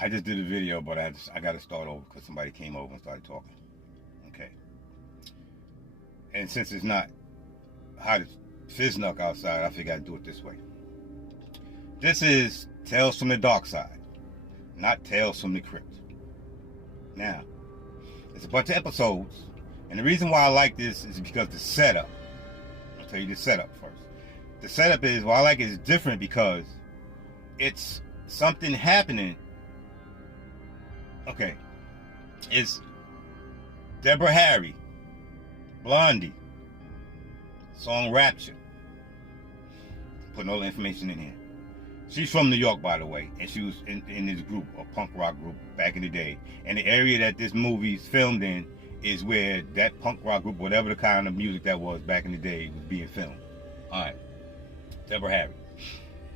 I just did a video, but I got to start over because somebody came over and started talking. Okay. And since it's not hot as Fiznuck outside, I figured I'd do it this way. This is Tales from the Dark Side, not Tales from the Crypt. Now, it's a bunch of episodes, and the reason why I like this is because the setup. I'll tell you the setup first. The setup is, why I like it is different because it's something happening. Okay. It's Deborah Harry, Blondie, song Rapture. Putting all the information in here. She's from New York, by the way, and she was in this group, a punk rock group, back in the day. And the area that this movie's filmed in is where that punk rock group, whatever the kind of music that was back in the day, was being filmed. All right. Deborah Harry.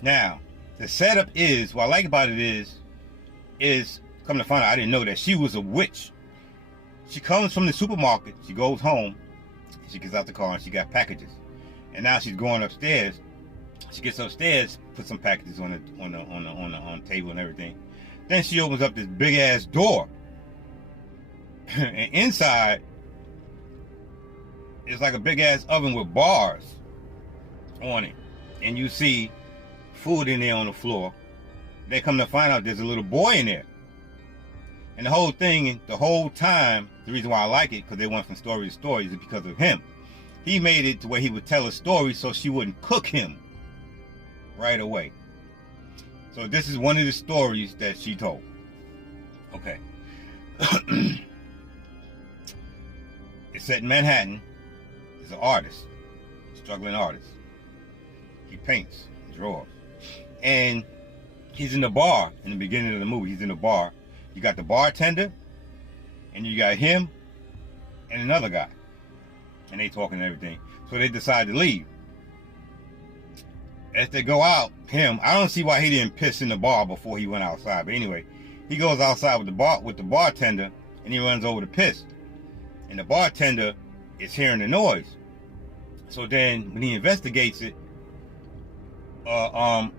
Now, the setup is, what I like about it is, come to find out, I didn't know that she was a witch. She comes from the supermarket, she goes home, she gets out the car and she got packages. And now she's going upstairs. She gets upstairs, puts some packages on the table and everything. Then she opens up this big ass door. And inside is like a big ass oven with bars on it. And you see food in there on the floor. They come to find out there's a little boy in there. And the whole thing, the whole time, the reason why I like it, because they went from story to story, is because of him. He made it to where he would tell a story so she wouldn't cook him right away. So this is one of the stories that she told. Okay. It's set in Manhattan. He's an artist, struggling artist. He paints, draws. And he's in the bar in the beginning of the movie. He's in the bar. You got the bartender, and you got him, and another guy. And they talking and everything. So they decide to leave. As they go out, I don't see why he didn't piss in the bar before he went outside. But anyway, he goes outside with the bartender, and he runs over to piss. And the bartender is hearing the noise. So then, when he investigates it, a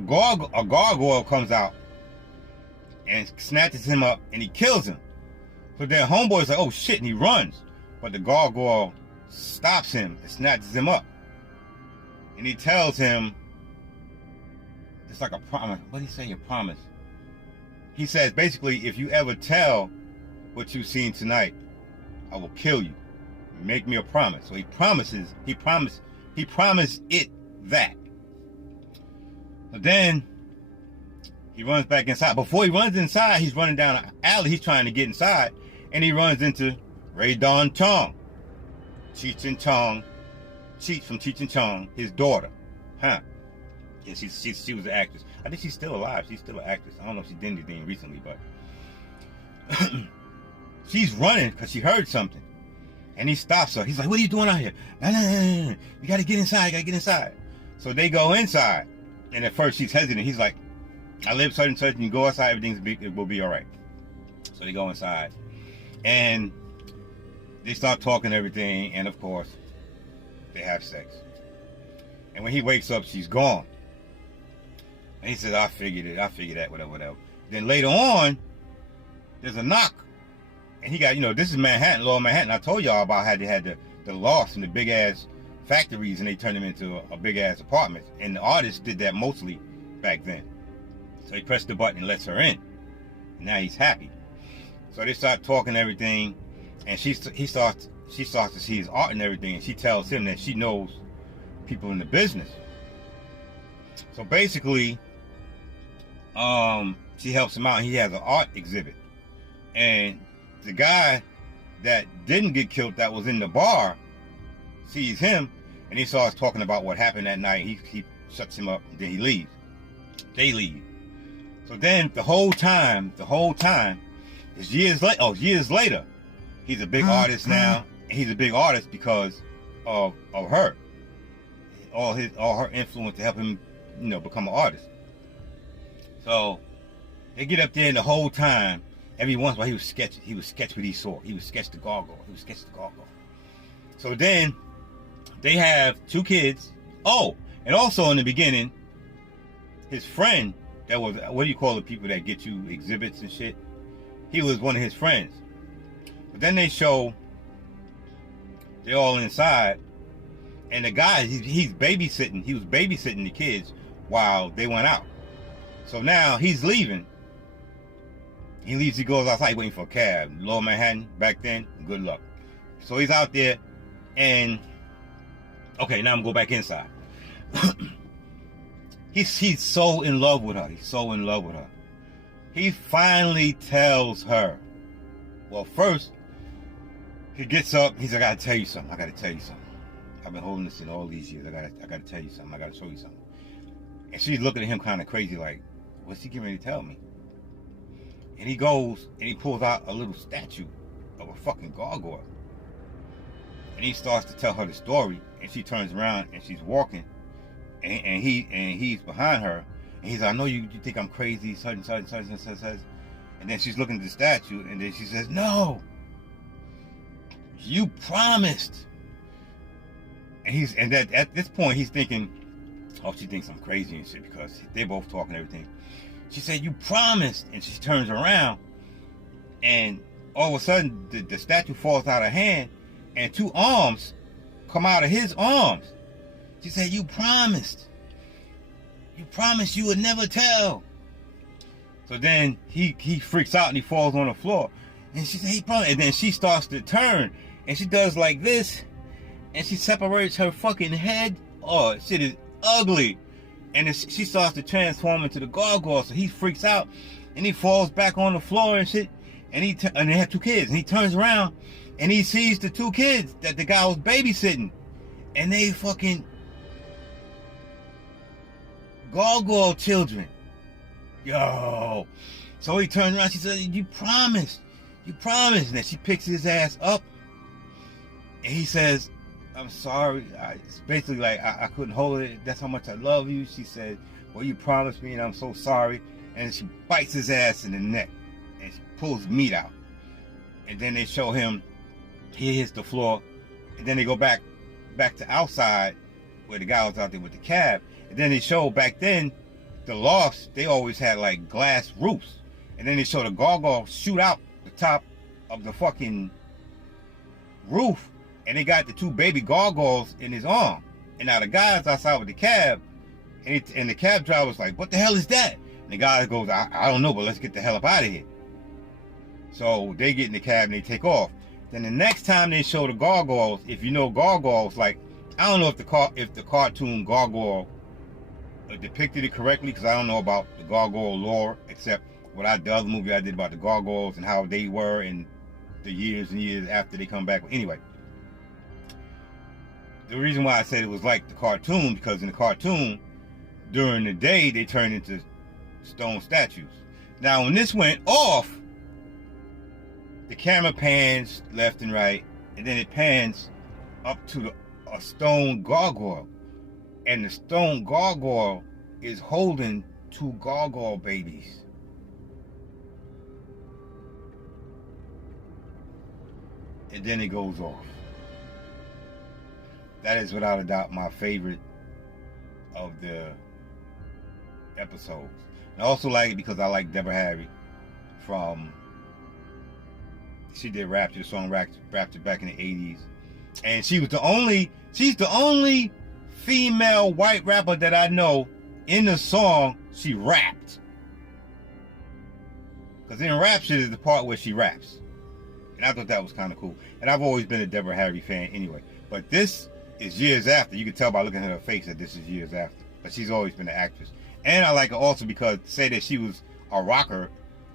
gargoyle comes out and snatches him up, and he kills him. So then homeboy's like, oh shit, and he runs. But the gargoyle stops him and snatches him up. And he tells him, it's like a promise. What did he say, a promise? He says, basically, if you ever tell what you've seen tonight, I will kill you. Make me a promise. So he promised it that. But then he runs back inside. Before he runs inside, he's running down an alley. He's trying to get inside. And he runs into Rae Dawn Chong. Cheech and Chong. Cheech from Cheech and Chong, his daughter. Huh. Yeah, she was an actress. I think she's still alive. She's still an actress. I don't know if she did anything recently, but she's running because she heard something. And he stops her. He's like, what are you doing out here? Nah. You gotta get inside, So they go inside. And at first she's hesitant. He's like, I live such and such, and you go outside, it will be all right. So they go inside. And they start talking and everything, and of course, they have sex. And when he wakes up, she's gone. And he says, I figured that, whatever. Then later on, there's a knock. And he got, this is Manhattan, Lower Manhattan. I told y'all about how they had the loft and the big ass factories, and they turned them into a big ass apartment. And the artist did that mostly back then. So he pressed the button and lets her in. And now he's happy. So they start talking and everything, and she starts to see his art and everything, and she tells him that she knows people in the business. So basically, she helps him out, and he has an art exhibit. And the guy that didn't get killed, that was in the bar, sees him, and he starts talking about what happened that night. He shuts him up, and then he leaves. They leave. So then the whole time is years later. He's a big artist now. He's a big artist because of her. All her influence to help him, become an artist. So they get up there, and the whole time, every once in a while, he would sketch what he saw. He would sketch the gargoyle. So then they have 2 kids. Oh, and also in the beginning, his friend that was, what do you call the people that get you exhibits and shit? He was one of his friends. But then they show they're all inside, and the guy, he's babysitting. He was babysitting the kids while they went out. So now he's leaving. He leaves, he goes outside waiting for a cab. Lower Manhattan, back then, good luck. So he's out there, and okay, now I'm going to go back inside. He's so in love with her. He's so in love with her. He finally tells her. Well, first, he gets up. He's like, I got to tell you something. I got to tell you something. I've been holding this in all these years. I got to tell you something. I got to show you something. And she's looking at him kind of crazy, like, what's he getting ready to tell me? And he goes and he pulls out a little statue of a fucking gargoyle. And he starts to tell her the story. And she turns around and she's walking. And he's behind her. And he's like, I know you think I'm crazy, such and such and such and such and such. And then she's looking at the statue, and then she says, no, you promised. And at this point he's thinking, oh, she thinks I'm crazy and shit, because they're both talking everything. She said, you promised. And she turns around, and all of a sudden the statue falls out of her hand, and two arms come out of his arms. She said, you promised. You promised you would never tell. So then he freaks out and he falls on the floor. And she said, he promised. And then she starts to turn, and she does like this, and she separates her fucking head. Oh, shit is ugly. And she starts to transform into the gargoyle. So he freaks out, and he falls back on the floor and shit. And they have two kids. And he turns around, and he sees the two kids that the guy was babysitting. And they fucking gargoyle children. Yo. So he turns around. She said, you promised. You promised. And then she picks his ass up. And he says, I'm sorry. It's basically like, I couldn't hold it. That's how much I love you. She said, well, you promised me, and I'm so sorry. And she bites his ass in the neck, and she pulls meat out. And then they show him, he hits the floor. And then they go back to outside where the guy was out there with the cab. And then they show back then, the lofts, they always had like glass roofs. And then they show the gargoyle shoot out the top of the fucking roof. And they got the two baby gargoyles in his arm. And now the guy's outside with the cab, and the cab driver's like, what the hell is that? And the guy goes, I don't know, but let's get the hell up out of here. So they get in the cab and they take off. Then the next time they show the gargoyles, if you know gargoyles, like, I don't know if the cartoon gargoyle depicted it correctly, because I don't know about the gargoyle lore, except the other movie I did about the gargoyles and how they were in the years and years after they come back. Anyway, the reason why I said it was like the cartoon, because in the cartoon, during the day, they turned into stone statues. Now, when this went off, the camera pans left and right, and then it pans up to a stone gargoyle. And the stone gargoyle is holding two gargoyle babies. And then it goes off. That is without a doubt my favorite of the episodes. I also like it because I like Deborah Harry she did Rapture, the song Rapture back in the 80s. And she's the only female white rapper that I know in the song she rapped. Because in Rapture is the part where she raps. And I thought that was kind of cool. And I've always been a Deborah Harry fan anyway. But this is years after. You can tell by looking at her face that this is years after. But she's always been an actress. And I like her also because, say that she was a rocker,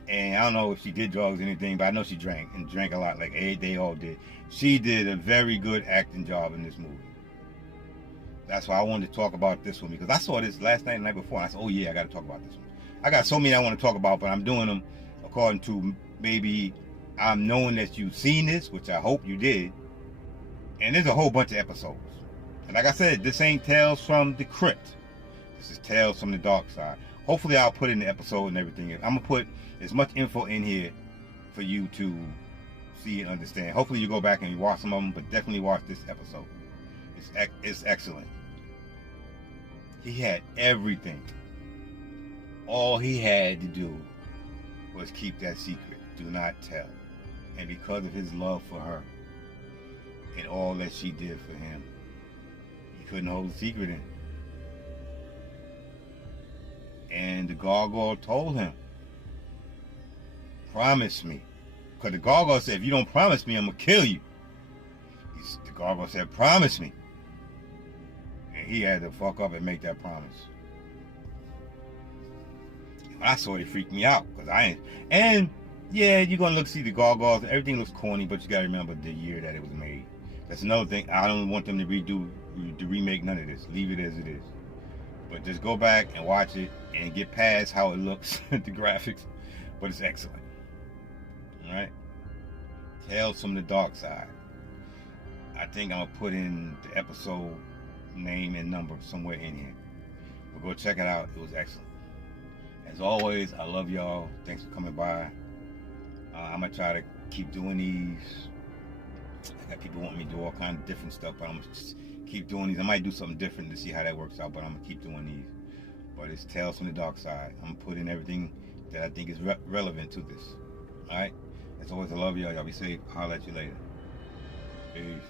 and I don't know if she did drugs or anything, but I know she drank, and drank a lot, like they all did. She did a very good acting job in this movie. That's why I wanted to talk about this one, because I saw this last night and the night before, and I said, oh yeah, I got to talk about this one. I got so many I want to talk about, but I'm doing them according to maybe I'm knowing that you've seen this, which I hope you did. And there's a whole bunch of episodes. And like I said, this ain't Tales from the Crypt. This is Tales from the Dark Side. Hopefully I'll put in the episode and everything. I'm going to put as much info in here for you to see and understand. Hopefully you go back and you watch some of them, but definitely watch this episode. It's excellent. He had everything. All he had to do was keep that secret. Do not tell. And because of his love for her and all that she did for him, he couldn't hold the secret in. And the gargoyle told him, promise me. Because the gargoyle said, if you don't promise me, I'm going to kill you. The gargoyle said, promise me. And he had to fuck up and make that promise. When I saw it, it freaked me out. Because I ain't. And yeah, you're going to see the gargoyles. Everything looks corny, but you got to remember the year that it was made. That's another thing. I don't want them to remake none of this. Leave it as it is. But just go back and watch it and get past how it looks, the graphics. But it's excellent. Alright? Tales from the Dark Side. I think I'm going to put in the episode name and number somewhere in here. But go check it out. It was excellent. As always, I love y'all. Thanks for coming by. I'm going to try to keep doing these. I got people wanting me to do all kinds of different stuff, but I'm going to just keep doing these. I might do something different to see how that works out, but I'm going to keep doing these. But it's Tales from the Dark Side. I'm going to put in everything that I think is relevant to this. Alright? As always, I love y'all. Y'all be safe. I'll let you later. Peace.